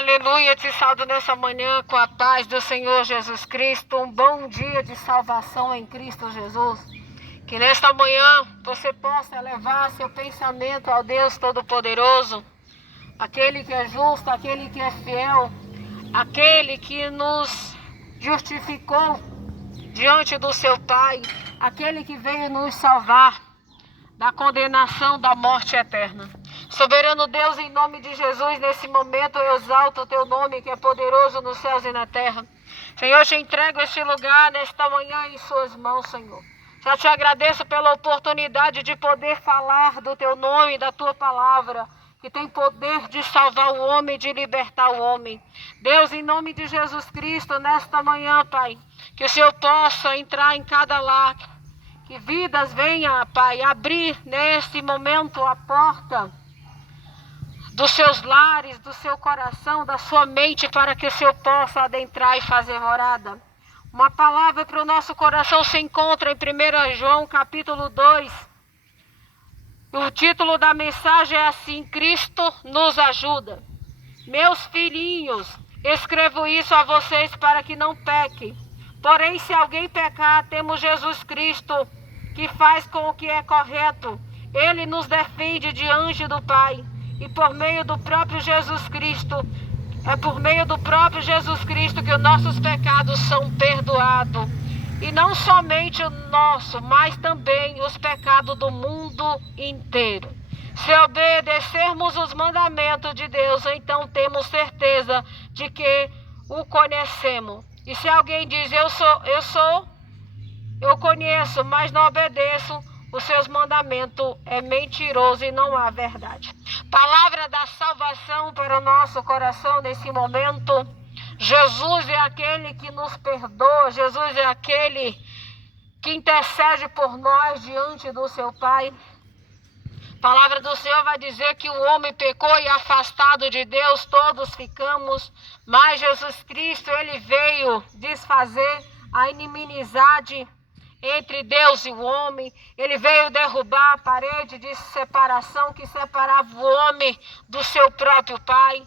Aleluia, te saúdo nessa manhã com a paz do Senhor Jesus Cristo. Um bom dia de salvação em Cristo Jesus. Que nesta manhã você possa elevar seu pensamento ao Deus Todo-Poderoso, aquele que é justo, aquele que é fiel, aquele que nos justificou diante do seu Pai, aquele que veio nos salvar da condenação da morte eterna. Soberano Deus, em nome de Jesus, nesse momento eu exalto o teu nome, que é poderoso nos céus e na terra. Senhor, te entrego este lugar nesta manhã em suas mãos, Senhor. Já te agradeço pela oportunidade de poder falar do teu nome, da tua palavra, que tem poder de salvar o homem, de libertar o homem. Deus, em nome de Jesus Cristo, nesta manhã, Pai, que o Senhor possa entrar em cada lar, que vidas venham, Pai, abrir nesse momento a porta dos seus lares, do seu coração, da sua mente, para que o Senhor possa adentrar e fazer morada. Uma palavra para o nosso coração se encontra em 1 João capítulo 2. O título da mensagem é assim: Cristo nos ajuda. Meus filhinhos, escrevo isso a vocês para que não pequem. Porém, se alguém pecar, temos Jesus Cristo, que faz com o que é correto. Ele nos defende diante do Pai. E por meio do próprio Jesus Cristo, é por meio do próprio Jesus Cristo que os nossos pecados são perdoados. E não somente o nosso, mas também os pecados do mundo inteiro. Se obedecermos os mandamentos de Deus, então temos certeza de que o conhecemos. E se alguém diz, eu conheço, mas não obedeço, os seus mandamentos é mentiroso e não há verdade. Palavra da salvação para o nosso coração nesse momento. Jesus é aquele que nos perdoa. Jesus é aquele que intercede por nós diante do seu Pai. A palavra do Senhor vai dizer que o homem pecou e afastado de Deus todos ficamos. Mas Jesus Cristo, ele veio desfazer a inimizade entre Deus e o homem. Ele veio derrubar a parede de separação que separava o homem do seu próprio Pai.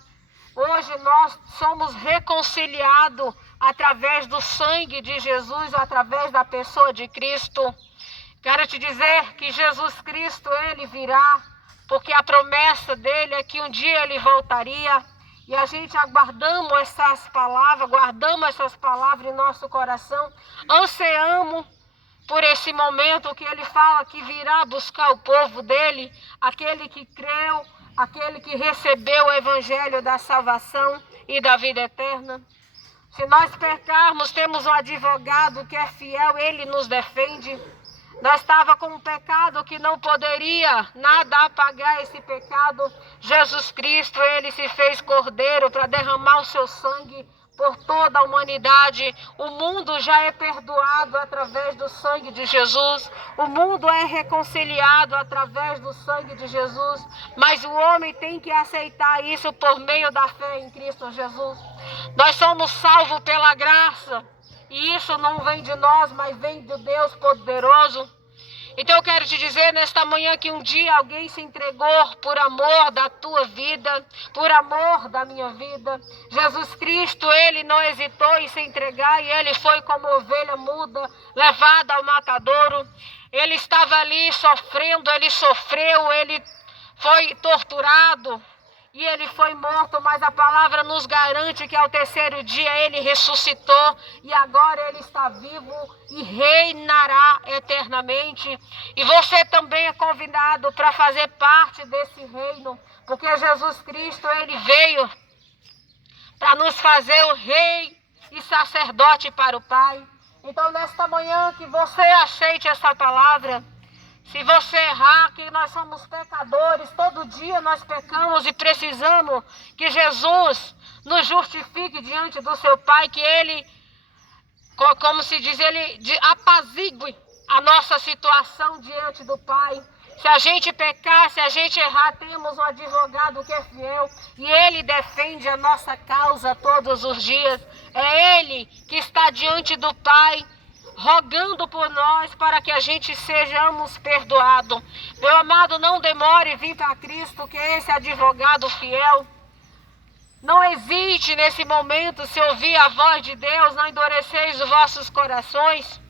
Hoje nós somos reconciliados através do sangue de Jesus, através da pessoa de Cristo. Quero te dizer que Jesus Cristo, ele virá, porque a promessa dele é que um dia ele voltaria. E a gente aguardamos essas palavras, guardamos essas palavras em nosso coração, ansiamos por esse momento que ele fala que virá buscar o povo dele, aquele que creu, aquele que recebeu o evangelho da salvação e da vida eterna. Se nós pecarmos, temos um advogado que é fiel, ele nos defende. Nós estávamos com um pecado que não poderia nada apagar esse pecado. Jesus Cristo, ele se fez cordeiro para derramar o seu sangue por toda a humanidade. O mundo já é perdoado através do sangue de Jesus. O mundo é reconciliado através do sangue de Jesus. Mas o homem tem que aceitar isso por meio da fé em Cristo Jesus. Nós somos salvos pela graça. E isso não vem de nós, mas vem de Deus poderoso. Então eu quero te dizer nesta manhã que um dia alguém se entregou por amor da tua vida, por amor da minha vida. Jesus Cristo, ele não hesitou em se entregar e ele foi como ovelha muda, levada ao matadouro. Ele estava ali sofrendo, ele sofreu, ele foi torturado e ele foi morto, mas a palavra nos garante que ao terceiro dia ele ressuscitou e agora ele está vivo e reinará eternamente. E você também é convidado para fazer parte desse reino, porque Jesus Cristo, ele veio para nos fazer o rei e sacerdote para o Pai. Então nesta manhã que você aceite essa palavra. Se você errar, que nós somos pecadores, todo dia nós pecamos e precisamos que Jesus nos justifique diante do seu Pai, que ele, como se diz, ele apazigue a nossa situação diante do Pai. Se a gente pecar, se a gente errar, temos um advogado que é fiel e ele defende a nossa causa todos os dias. É ele que está diante do Pai, rogando por nós para que a gente sejamos perdoados. Meu amado, não demore em vir para Cristo, que é esse advogado fiel. Não hesite nesse momento se ouvir a voz de Deus, não endureceis os vossos corações,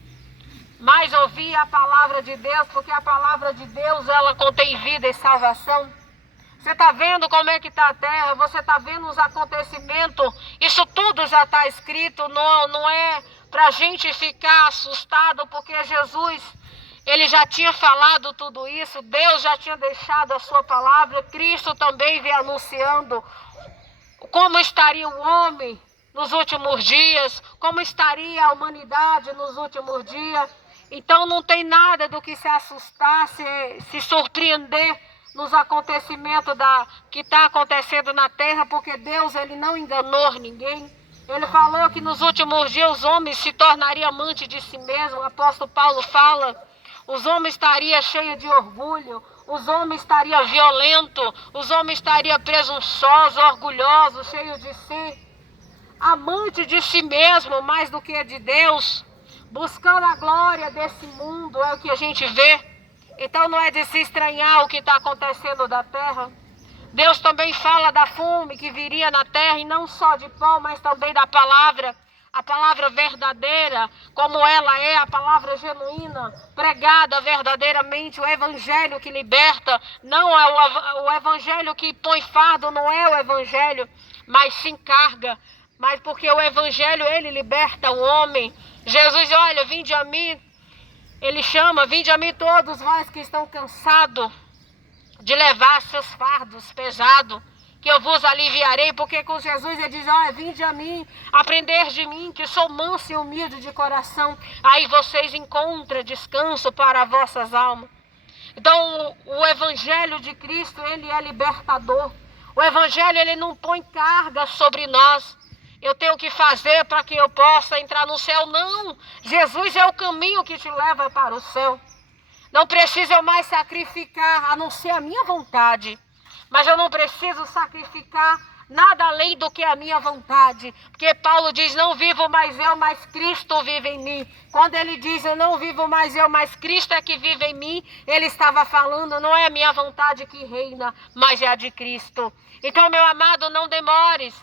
mas ouvir a palavra de Deus, porque a palavra de Deus, ela contém vida e salvação. Você está vendo como é que está a terra, você está vendo os acontecimentos, isso tudo já está escrito, não é para a gente ficar assustado, porque Jesus, ele já tinha falado tudo isso, Deus já tinha deixado a sua palavra, Cristo também veio anunciando como estaria o homem nos últimos dias, como estaria a humanidade nos últimos dias. Então não tem nada do que se assustar, se surpreender nos acontecimentos que está acontecendo na terra, porque Deus, ele não enganou ninguém. Ele falou que nos últimos dias os homens se tornariam amantes de si mesmos. O apóstolo Paulo fala, os homens estariam cheios de orgulho, os homens estariam violentos, os homens estariam presunçosos, orgulhosos, cheios de si, amantes de si mesmo mais do que de Deus, buscando a glória desse mundo, é o que a gente vê. Então não é de se estranhar o que está acontecendo da terra. Deus também fala da fome que viria na terra, e não só de pão, mas também da palavra. A palavra verdadeira, como ela é, a palavra genuína, pregada verdadeiramente, o evangelho que liberta, não é o evangelho que põe fardo, não é o evangelho, mas sim carga. Mas porque o evangelho, ele liberta o homem. Jesus, olha, vinde a mim, ele chama, vinde a mim todos vós que estão cansados de levar seus fardos pesados, que eu vos aliviarei, porque com Jesus ele diz, olha, vinde a mim, aprender de mim, que sou manso e humilde de coração, aí vocês encontram descanso para as vossas almas. Então o evangelho de Cristo, ele é libertador. O evangelho, ele não põe carga sobre nós. Eu tenho que fazer para que eu possa entrar no céu. Não, Jesus é o caminho que te leva para o céu. Não preciso eu mais sacrificar, a não ser a minha vontade. Mas eu não preciso sacrificar nada além do que a minha vontade. Porque Paulo diz, não vivo mais eu, mas Cristo vive em mim. Quando ele diz, eu não vivo mais eu, mas Cristo é que vive em mim, ele estava falando, não é a minha vontade que reina, mas é a de Cristo. Então, meu amado, não demores.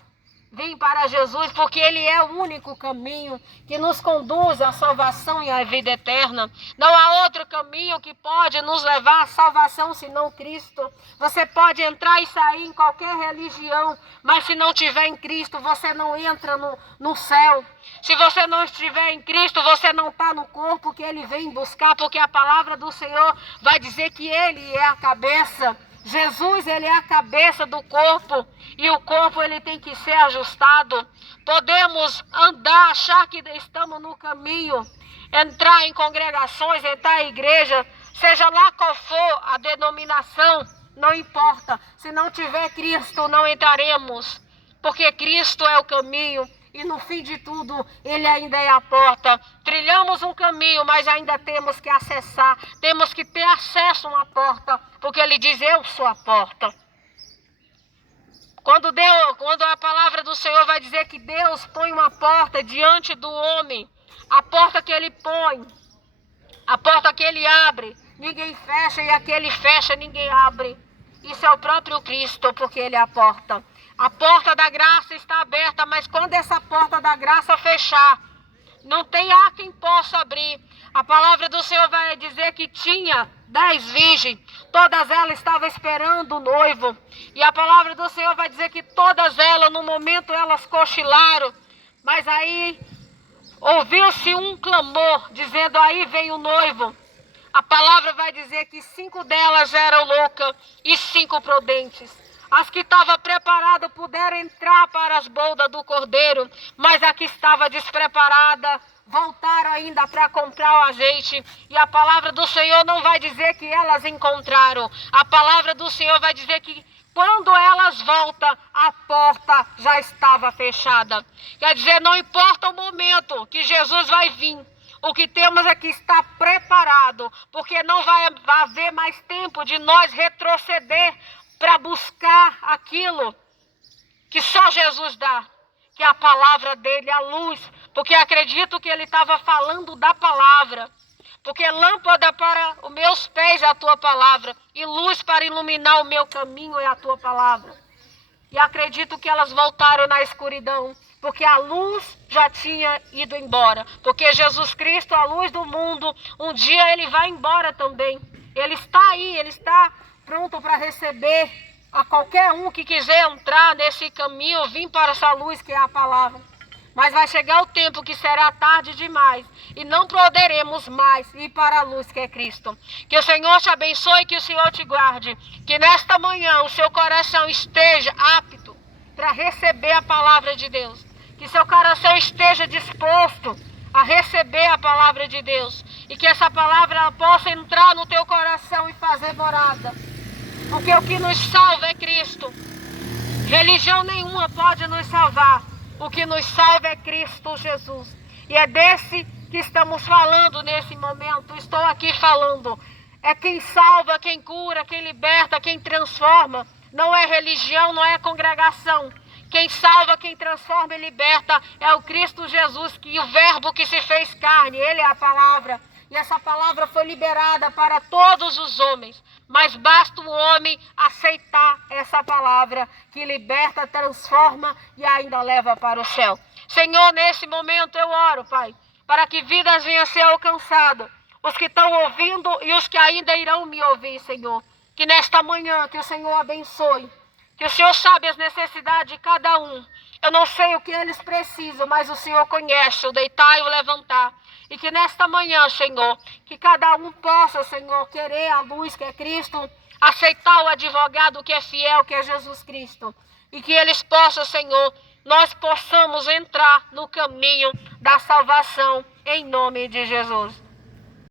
Vem para Jesus, porque ele é o único caminho que nos conduz à salvação e à vida eterna. Não há outro caminho que pode nos levar à salvação senão Cristo. Você pode entrar e sair em qualquer religião, mas se não tiver em Cristo, você não entra no céu. Se você não estiver em Cristo, você não está no corpo que ele vem buscar, porque a palavra do Senhor vai dizer que ele é a cabeça. Jesus, ele é a cabeça do corpo, e o corpo, ele tem que ser ajustado. Podemos andar, achar que estamos no caminho, entrar em congregações, entrar em igreja, seja lá qual for a denominação, não importa. Se não tiver Cristo, não entraremos, porque Cristo é o caminho. E no fim de tudo, ele ainda é a porta. Trilhamos um caminho, mas ainda temos que acessar. Temos que ter acesso a uma porta, porque ele diz, eu sou a porta. Quando a palavra do Senhor vai dizer que Deus põe uma porta diante do homem, a porta que ele põe, a porta que ele abre, ninguém fecha, e a que ele fecha, ninguém abre. Isso é o próprio Cristo, porque ele é a porta. A porta da graça está aberta, mas quando essa porta da graça fechar, não tem há quem possa abrir. A palavra do Senhor vai dizer que tinha 10 virgens, todas elas estavam esperando o noivo. E a palavra do Senhor vai dizer que todas elas, no momento, elas cochilaram. Mas aí ouviu-se um clamor, dizendo, aí vem o noivo. A palavra vai dizer que 5 delas eram loucas e 5 prudentes. As que estavam preparadas puderam entrar para as bodas do cordeiro, mas a que estava despreparada voltaram ainda para comprar o azeite. E a palavra do Senhor não vai dizer que elas encontraram. A palavra do Senhor vai dizer que quando elas voltam, a porta já estava fechada. Quer dizer, não importa o momento que Jesus vai vir, o que temos é que estar preparado, porque não vai haver mais tempo de nós retroceder para buscar aquilo que só Jesus dá, que é a palavra dele, a luz, porque acredito que ele estava falando da palavra, porque lâmpada para os meus pés é a tua palavra, e luz para iluminar o meu caminho é a tua palavra. e acredito que elas voltaram na escuridão, porque a luz já tinha ido embora. Porque Jesus Cristo, a luz do mundo, um dia ele vai embora também. Ele está aí, ele está pronto para receber a qualquer um que quiser entrar nesse caminho, vir para essa luz que é a palavra. Mas vai chegar o tempo que será tarde demais e não poderemos mais ir para a luz que é Cristo. Que o Senhor te abençoe e que o Senhor te guarde. Que nesta manhã o seu coração esteja apto para receber a palavra de Deus. Que seu coração esteja disposto a receber a palavra de Deus. E que essa palavra possa entrar no teu coração e fazer morada. Porque o que nos salva é Cristo. Religião nenhuma pode nos salvar. O que nos salva é Cristo Jesus. E é desse que estamos falando nesse momento. Estou aqui falando. É quem salva, quem cura, quem liberta, quem transforma. Não é religião, não é congregação. Quem salva, quem transforma e liberta é o Cristo Jesus, que o verbo que se fez carne, ele é a palavra. E essa palavra foi liberada para todos os homens. Mas basta o homem aceitar essa palavra que liberta, transforma e ainda leva para o céu. Senhor, nesse momento eu oro, Pai, para que vidas venham a ser alcançadas. Os que estão ouvindo e os que ainda irão me ouvir, Senhor. Que nesta manhã, que o Senhor abençoe. Que o Senhor sabe as necessidades de cada um. Eu não sei o que eles precisam, mas o Senhor conhece o deitar e o levantar. E que nesta manhã, Senhor, que cada um possa, Senhor, querer a luz que é Cristo, aceitar o advogado que é fiel, que é Jesus Cristo. E que eles possam, Senhor, nós possamos entrar no caminho da salvação, em nome de Jesus.